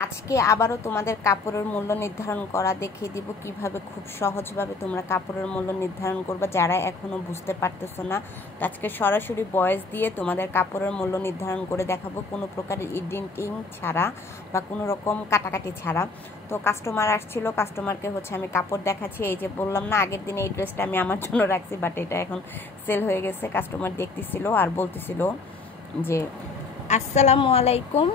আজকে আবারও তোমাদের কাপড়ের মূল্য নির্ধারণ করা দেখিয়ে দিব কিভাবে খুব সহজভাবে তোমরা কাপড়ের মূল্য নির্ধারণ করবে যারা এখনো বুঝতে পারতেছো না। তো আজকে সরাসরি ভয়েস দিয়ে তোমাদের কাপড়ের মূল্য নির্ধারণ করে দেখাবো, কোনো প্রকার এডিটিং ছাড়া বা কোনো রকম কাটাকাটি ছাড়া। তো কাস্টমার আসছিল, কাস্টমারকে আমি কাপড় দেখাচ্ছি। এই যে বললাম না আগের দিনে এই ড্রেসটা আমি আমার জন্য রাখছি, বাট এটা এখন সেল হয়ে গেছে। কাস্টমার দেখতেছিল আর বলতেছিল যে আসসালামু আলাইকুম,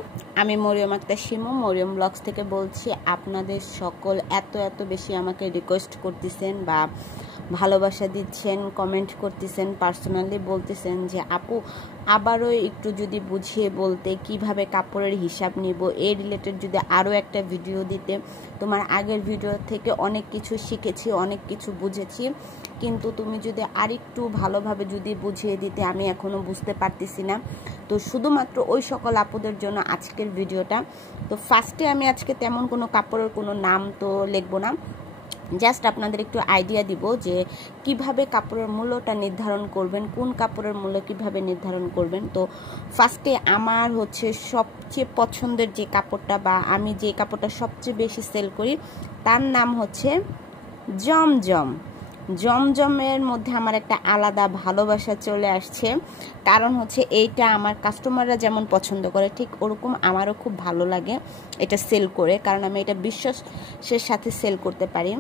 আমি মরিয়ম আক্তার শিমু মরিয়ম ব্লগস থেকে বলছি। আপনাদের সকল এত বেশি আমাকে রিকোয়েস্ট করতেছেন বা ভালোবাসা দিচ্ছেন, কমেন্ট করতেছেন, পার্সোনালি বলতেছেন যে আপু আবারও একটু যদি বুঝিয়ে বলতে কিভাবে কাপড়ের হিসাব নিব, এই রিলেটেড যদি আরও একটা ভিডিও দিতে। তোমার আগের ভিডিও থেকে অনেক কিছু শিখেছি, অনেক কিছু বুঝেছি, কিন্তু তুমি যদি আরেকটু ভালোভাবে যদি বুঝিয়ে দিতে, আমি এখনও বুঝতে পারতেছি না। তো শুধুমাত্র ওই সকল আপুদের জন্য আজকের ভিডিওটা। তো ফার্স্টে আমি আজকে তেমন কোনো কাপড়ের কোনো নাম তো লিখবো না, জাস্ট আপনাদের একটু আইডিয়া দিব যে কিভাবে কাপড়ের মূল্যটা নির্ধারণ করবেন, কোন কাপড়ের মূল্য কিভাবে নির্ধারণ করবেন। তো ফার্স্টে আমার সবচেয়ে পছন্দের যে কাপড়টা বা আমি যে কাপড়টা সবচেয়ে বেশি সেল করি তার নাম হচ্ছে জমজম। জমজমের মধ্যে আমার একটা আলাদা ভালোবাসা চলে আসছে, কারণ এইটা আমার কাস্টমাররা যেমন পছন্দ করে ঠিক ওরকম আমারও খুব ভালো লাগে এটা সেল করে, কারণ আমি এটা বিশ্বাসের সাথে সেল করতে পারি।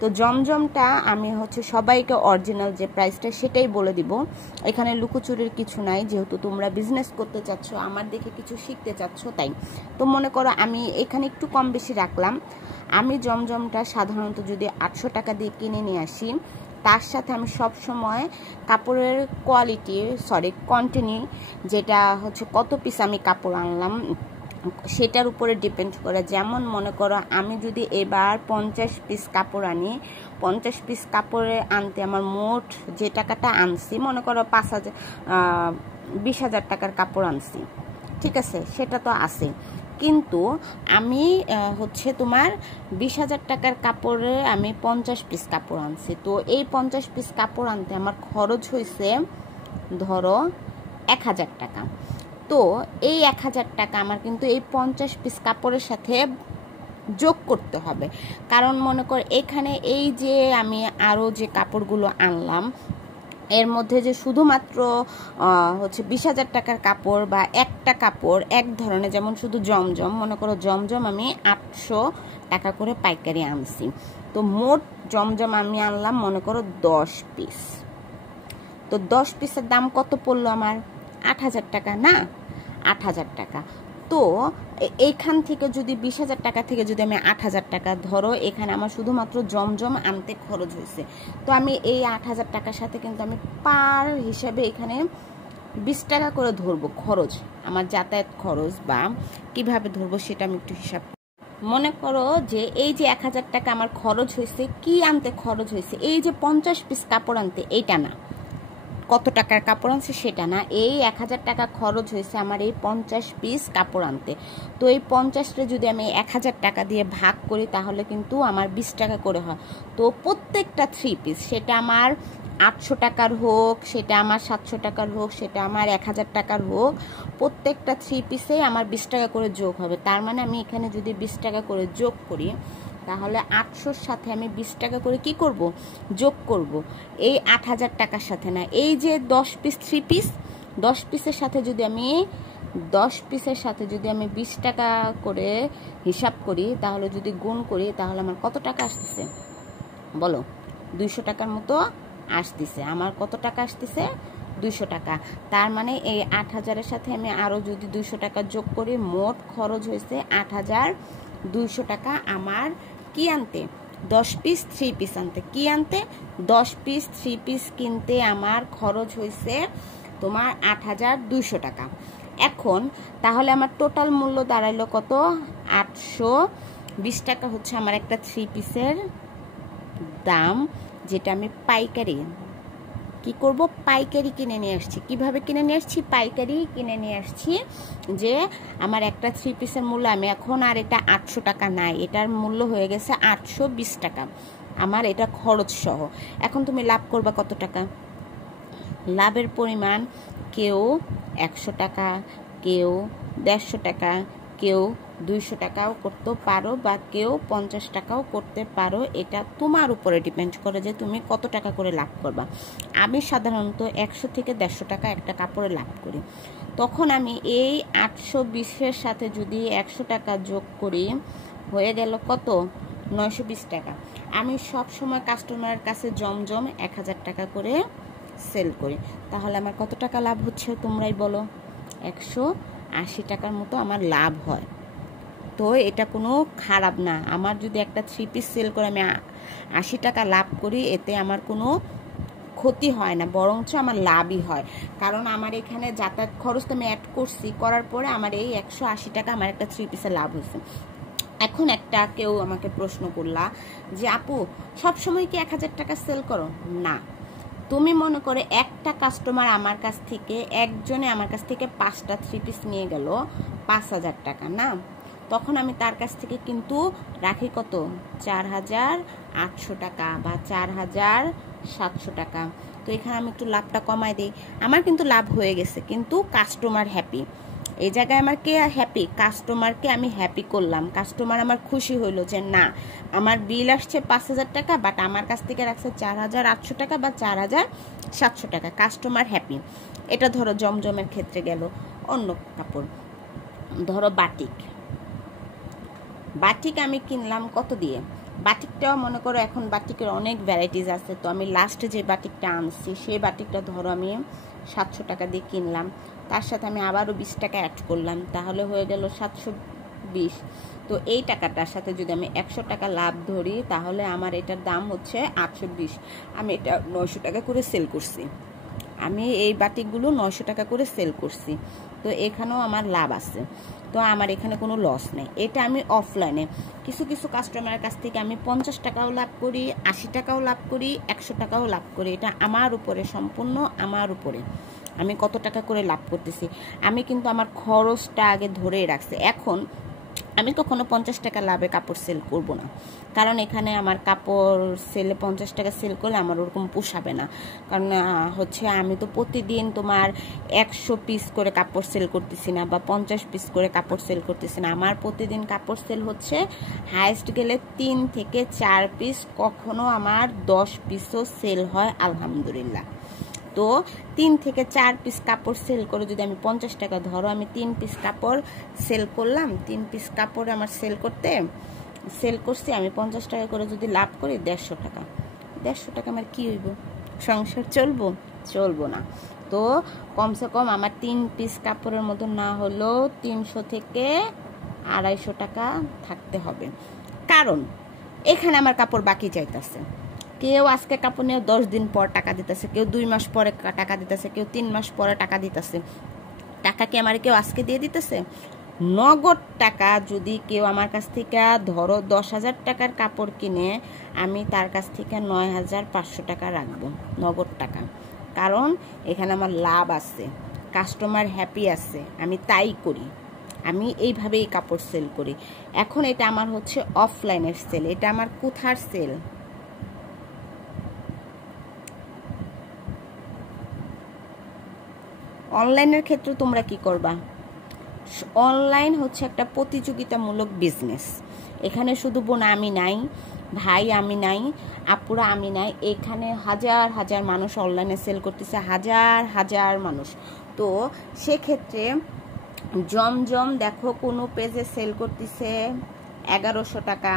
তো জমজমটা আমি সবাইকে অরিজিনাল যে প্রাইসটা সেটাই বলে দিব, এখানে লুকোচুরির কিছু নাই। যেহেতু তোমরা বিজনেস করতে চাচ্ছ, আমার দেখে কিছু শিখতে চাচ্ছ, তাই তো মনে করো আমি এখানে একটু কম বেশি রাখলাম। আমি জমজমটা সাধারণত যদি 800 টাকা দিয়ে কিনে নিয়ে আসি, তার সাথে আমি সব সময় কাপড়ের কোয়ান্টিটি যেটা কত পিস আমি কাপড় আনলাম সেটার উপরে ডিপেন্ড করে। যেমন মনে করো আমি যদি এবার 50 পিস কাপড় আনি, 50 পিস কাপড়ে আনতে আমার মোট যে টাকাটা আনছি, মনে করো 20,000 টাকার কাপড় আনছি, ঠিক আছে, সেটা তো আছে। কিন্তু আমি তোমার 20,000 টাকার কাপড়ে আমি 50 পিস কাপড় আনছি। তো এই 50 পিস কাপড় আনতে আমার খরচ হয়েছে ধরো 1,000 টাকা। তো এই 1,000 টাকা আমার কিন্তু এই 50 পিস কাপড়ের সাথে যোগ করতে হবে, কারণ মনে কর এখানে এই যে আমি আরও যে কাপড়গুলো আনলাম এর মধ্যে যে শুধুমাত্র 20,000 টাকার কাপড় বা একটা কাপড় এক ধরনের, যেমন শুধু জমজম, মনে করো জমজম আমি 800 টাকা করে পাইকারি আনছি। তো মোট জমজম আমি আনলাম মনে করো 10 পিস। তো 10 পিসের দাম কত পড়লো আমার? 8,000 টাকা না, 8,000 টাকা। তো এইখান থেকে যদি 20,000 টাকা থেকে যদি আমি 8,000 টাকা ধরো, এখানে আমার শুধুমাত্র জমজম আনতে খরচ হয়েছে। তো আমি এই 8,000 টাকার সাথে কিন্তু আমি পার হিসাবে এখানে 20 টাকা করে ধরবো খরচ, আমার যাতায়াত খরচ, বা কিভাবে ধরবো সেটা আমি একটু হিসাব। মনে করো যে এই যে 1,000 টাকা আমার খরচ হয়েছে, কি আনতে খরচ হয়েছে? এই যে 50 পিস কাপড় আনতে, এইটা না, কত টাকার কাপড় আনছে সেটা না, এই 1,000 টাকা খরচ হয়েছে আমার এই 50 পিস কাপড় আনতে। তো এই 50টা যদি আমি 1,000 টাকা দিয়ে ভাগ করি তাহলে কিন্তু আমার 20 টাকা করে হয়। তো প্রত্যেকটা 3 পিস, সেটা আমার 800 টাকার হোক, সেটা আমার 700 টাকার হোক, সেটা আমার 1,000 টাকার হোক, প্রত্যেকটা 3 পিসে আমার 20 টাকা করে যোগ হবে। তার মানে আমি এখানে যদি 20 টাকা করে যোগ করি তাহলে 800-র সাথে আমি 20 টাকা করে কি করব? যোগ করব। এই 8,000 টাকার সাথে না, এই যে 10 পিস 3 পিস, 10 পিসের সাথে যদি আমি 20 টাকা করে হিসাব করি, তাহলে যদি গুণ করি তাহলে আমার কত টাকা আসতেছে বলো? 200 টাকার মতো আসতেছে। আমার কত টাকা আসতেছে? 200 টাকা। তার মানে এই 8,000-এর সাথে আমি আরও যদি 200 টাকা যোগ করি, মোট খরচ হয়েছে 8,200 টাকা আমার কি আনতে? 10 পিস 3 পিস আনতে। কি আনতে? 10 পিস 3 পিস কিনতে আমার খরচ হয়েছে তোমার 8,200 টাকা। এখন তাহলে আমার টোটাল মূল্য দাঁড়াইলো কত? 820 টাকা হচ্ছে আমার একটা 3 পিসের দাম, যেটা আমি পাইকারি কি করব? পাইকারি কিনে নিয়ে আসছি। কিভাবে কিনে নিয়ে আসছি? পাইকারি কিনে নিয়ে আসছি। যে আমার একটা 3 পিসের মূল্য আমি এখন আর এটা 800 টাকা নাই, এটার মূল্য হয়ে গেছে 820 টাকা আমার, এটা খরচ সহ। এখন তুমি লাভ করবা কত টাকা? লাভের পরিমাণ কেউ 100 টাকা, কেউ 150 টাকা, কেউ 200 টাকাও করতে পারো বা কেউ 50 টাকাও করতে পারো। এটা তোমার উপরে ডিপেন্ড করে যে তুমি কত টাকা করে লাভ করবা। আমি সাধারণত 100 থেকে 150 টাকা একটা কাপড়ে লাভ করি। তখন আমি এই 820-এর সাথে যদি 100 টাকা যোগ করি, হয়ে গেল কত? 920 টাকা। আমি সব সময় কাস্টমারের কাছে জমজম 1000 টাকা করে সেল করি। তাহলে আমার কত টাকা লাভ হচ্ছে তোমরাই বলো? 180 টাকার মতো আমার লাভ হয়। তো এটা কোনো খারাপ না। আমার যদি একটা 3 পিস সেল করে আমি 80 টাকা লাভ করি, এতে আমার কোনো ক্ষতি হয় না, বরঞ্চ আমার লাভই হয়। কারণ আমার এখানে যাতায়াত খরচ তো আমি অ্যাড করছি, করার পরে আমার এই 180 টাকা আমার একটা 3 পিসে লাভ হয়েছে। এখন একটা কেউ আমাকে প্রশ্ন করলা যে আপু সবসময় কি 1000 টাকা সেল করো? না, তুমি মনে করে একটা কাস্টমার আমার কাছ থেকে, একজনে আমার কাছ থেকে 5টা 3 পিস নিয়ে গেল 5000 টাকা, না, তখন আমি তার কাছ থেকে কিন্তু রাখি কত? 4800 টাকা বা 4700 টাকা। তো এখানে আমি একটু লাভটা কমাই দিই, আমার কিন্তু লাভ হয়ে গেছে, কিন্তু কাস্টমার হ্যাপি। এই জায়গায় আমার কে হ্যাপি? কাস্টমারকে আমি হ্যাপি করলাম, কাস্টমার আমার খুশি হইলো যে না, আমার বিল আসছে 5000 টাকা, বাট আমার কাছ থেকে রাখছে 4800 টাকা বা 4700 টাকা, কাস্টমার হ্যাপি। এটা ধরো জমজমের ক্ষেত্রে গেল। অন্য কাপড় ধরো বাটিক, বাটিক আমি কিনলাম কত দিয়ে? বাটিকটাও মনে করো এখন বাটিকের অনেক ভ্যারাইটিস আছে। তো আমি লাস্টে যে বাটিকটা আনছি সেই বাটিকটা ধরো আমি 700 টাকা দিয়ে কিনলাম, তার সাথে আমি আবারও 20 টাকা অ্যাড করলাম, তাহলে হয়ে গেল 720। তো এই টাকাটার সাথে যদি আমি 100 টাকা লাভ ধরি, তাহলে আমার এটার দাম হচ্ছে 820। আমি এটা 900 টাকা করে সেল করছি। আমি এই বাটিকগুলো 900 টাকা করে সেল করছি। তো এখানেও আমার লাভ আছে, তো আমার এখানে কোনো লস নেই। এটা আমি অফলাইনে কিছু কিছু কাস্টমারের কাছ থেকে আমি 50 টাকাও লাভ করি, 80 টাকাও লাভ করি, 100 টাকাও লাভ করি। এটা আমার উপরে, সম্পূর্ণ আমার উপরে আমি কত টাকা করে লাভ করতেছি। আমি কিন্তু আমার খরচটা আগে ধরেই রাখছি। এখন আমি কখনো 50 টাকা লাভে কাপড় সেল করব না, কারণ এখানে আমার কাপড় সেলে 50 টাকা সেল করলে আমার ওরকম পোষাবে না। কারণ হচ্ছে আমি তো প্রতিদিন তোমার 100 পিস করে কাপড় সেল করতেছি না, বা 50 পিস করে কাপড় সেল করতেছি না। আমার প্রতিদিন কাপড় সেল হচ্ছে হাইয়েস্ট গেলে 3 থেকে 4 পিস, কখনো আমার 10 পিসও সেল হয় আলহামদুলিল্লাহ। তো 3 থেকে 4 পিস কাপড় সেল করে যদি আমি 50 টাকা, ধরো আমি 3 পিস কাপড় সেল করলাম, 3 পিস কাপড় আমার সেল করছি আমি 50 টাকা করে যদি লাভ করি, 150 টাকা। 150 টাকা আমার কি হইব? সংসার চলবো না। তো কমসে কম আমার 3 পিস কাপড়ের মতো না হলেও 300 থেকে 250 টাকা থাকতে হবে। কারণ এখানে আমার কাপড় বাকি চাইতেছে, কেউ আজকে কাপড় নিয়ে 10 দিন পর টাকা দিতেছে, কেউ 2 মাস পরে টাকা দিতেছে, কেউ 3 মাস পরে টাকা দিতেছে। টাকা কি আমার কেউ আজকে দিয়ে দিতেছে? নগদ টাকা যদি কেউ আমার কাছ থেকে ধরো 10,000 টাকার কাপড় কিনে, আমি তার কাছ থেকে 9,500 টাকা রাখবো নগদ টাকা। কারণ এখানে আমার লাভ আছে, কাস্টমার হ্যাপি আছে, আমি তাই করি, আমি এইভাবেই কাপড় সেল করি। এখন এটা আমার হচ্ছে অফলাইনের সেল। এটা আমার কোথার সেল? অনলাইনের ক্ষেত্রে তোমরা কি করবা? অনলাইন হচ্ছে একটা প্রতিযোগিতামূলক বিজনেস। এখানে শুধু বোন আমি নাই, ভাই আমি নাই, আপুরা আমি নাই, এখানে হাজার হাজার মানুষ অনলাইনে সেল করতেছে, হাজার হাজার মানুষ। তো সেক্ষেত্রে জমজম দেখো কোনো পেজে সেল করতেছে 1100 টাকা,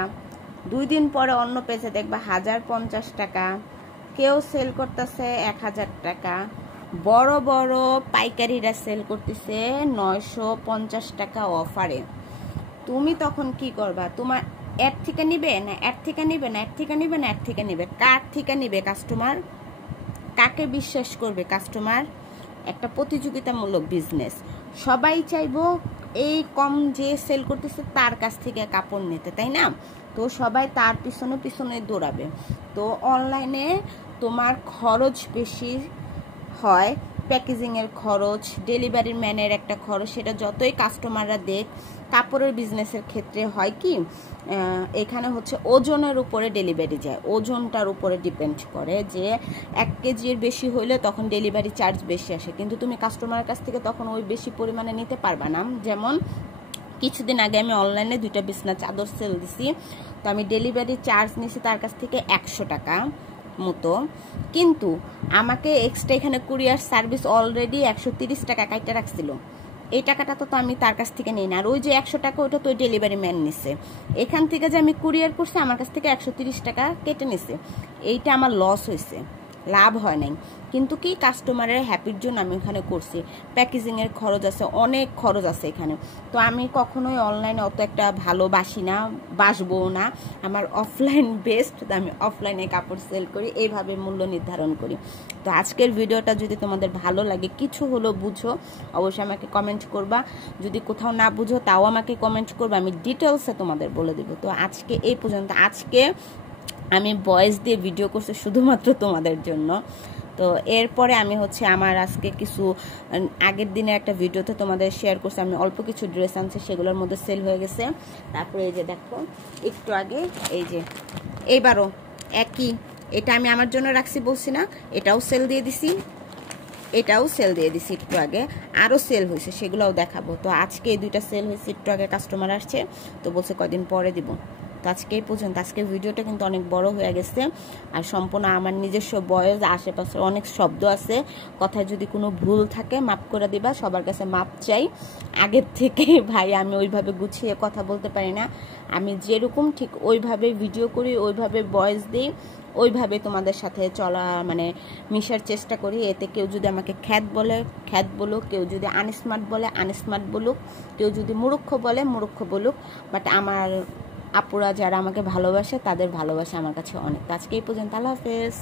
2 দিন পরে অন্য পেজে দেখবা 1050 টাকা, কেউ সেল করতেছে 1000 টাকা, বড় বড় পাইকারিরা সেল করতেছে 950 টাকা অফারে। তুমি তখন কি করবা? তোমার অ্যাড থেকে নিবে না অ্যাড থেকে নিবে না অ্যাড থেকে নিবে না অ্যাড থেকে নিবে? কার থেকে নিবে কাস্টমার? কাকে বিশ্বাস করবে কাস্টমার? একটা প্রতিযোগিতামূলক বিজনেস, সবাই চাইবো এই কম যে সেল করতেছে তার কাছ থেকে কাপড় নিতে, তাই না? তো সবাই তার পিছনে দৌড়াবে। তো অনলাইনে তোমার খরচ বেশি হয়, প্যাকেজিংয়ের খরচ, ডেলিভারি ম্যানের একটা খরচ, সেটা যতই কাস্টমাররা দেখ। কাপড়ের বিজনেসের ক্ষেত্রে হয় কি, এখানে হচ্ছে ওজনের উপরে ডেলিভারি যায়, ওজনটার উপরে ডিপেন্ড করে যে 1 কেজির বেশি হইলে তখন ডেলিভারি চার্জ বেশি আসে, কিন্তু তুমি কাস্টমারের কাছ থেকে তখন ওই বেশি পরিমাণে নিতে পারবা না। যেমন কিছুদিন আগে আমি অনলাইনে 2টা বিছনা চাদর সেল দিছি। তো আমি ডেলিভারি চার্জ নিয়েছি তার কাছ থেকে 100 টাকা মতো, কিন্তু আমাকে এক্সট্রা এখানে কুরিয়ার সার্ভিস অলরেডি 130 টাকা কাইটা রাখছিল। এই টাকাটা তো আমি তার কাছ থেকে নিই না, আর ওই যে 100 টাকা ওইটা তো ডেলিভারি ম্যান নিছে। এখান থেকে যে আমি কুরিয়ার করছি আমার কাছ থেকে 130 টাকা কেটে নিছে। এইটা আমার লস হয়েছে, লাভ হয় নাই। কিন্তু কি কাস্টমারের হ্যাপির জন্য আমি এখানে করছি। প্যাকেজিংয়ের খরচ আছে, অনেক খরচ আছে এখানে। তো আমি কখনোই অনলাইনে অত একটা ভালোবাসি না, বাসবো না। আমার অফলাইন বেস্ট, আমি অফলাইনে কাপড় সেল করি, এইভাবে মূল্য নির্ধারণ করি। তো আজকের ভিডিওটা যদি তোমাদের ভালো লাগে, কিছু হলো বুঝো, অবশ্যই আমাকে কমেন্ট করবা। যদি কোথাও না বুঝো তাও আমাকে কমেন্ট করবা, আমি ডিটেলসে তোমাদের বলে দেবো। তো আজকে এই পর্যন্ত। আজকে আমি ভয়েস দিয়ে ভিডিও করছি শুধুমাত্র তোমাদের জন্য। তো এরপরে আমি হচ্ছে আমার আজকে কিছু আগের দিনের একটা ভিডিওতে তোমাদের শেয়ার করছি, আমি অল্প কিছু ড্রেস আনছি, সেগুলোর মধ্যে সেল হয়ে গেছে। তারপরে এই যে দেখো একটু আগে এই যে এইবারও একই, এটা আমি আমার জন্য রাখছি বলছি না, এটাও সেল দিয়ে দিছি, এটাও সেল দিয়ে দিছি একটু আগে, আরও সেল হয়েছে, সেগুলোও দেখাবো। তো আজকে এই 2টা সেল হয়েছে, একটু আগে কাস্টমার আসছে, তো বলছে কয়দিন পরে দিব। তো আজকে এই পর্যন্ত। আজকে ভিডিওটা কিন্তু অনেক বড় হয়ে গেছে, আর সম্পূর্ণ আমার নিজস্ব ভয়েস, আশেপাশে অনেক শব্দ আছে, কথায় যদি কোনো ভুল থাকে মাফ করে দিবা, সবার কাছে মাপ চাই আগের থেকে। ভাই আমি ওইভাবে গুছিয়ে কথা বলতে পারি না, আমি যেরকম ঠিক ওইভাবে ভিডিও করি, ওইভাবে ভয়েস দিই, ওইভাবে তোমাদের সাথে চলা মানে মিশার চেষ্টা করি। এতে কেউ যদি আমাকে খ্যাত বলে খ্যাত বলুক, কেউ যদি আনস্মার্ট বলে আনস্মার্ট বলুক, কেউ যদি মূর্খ বলে মূর্খ বলুক, বাট আমার আপুরা যারা আমাকে ভালোবাসে তাদের ভালোবাসা আমার কাছে অনেক। আজকে এই পর্যন্ত, আল্লাহ হাফেজ।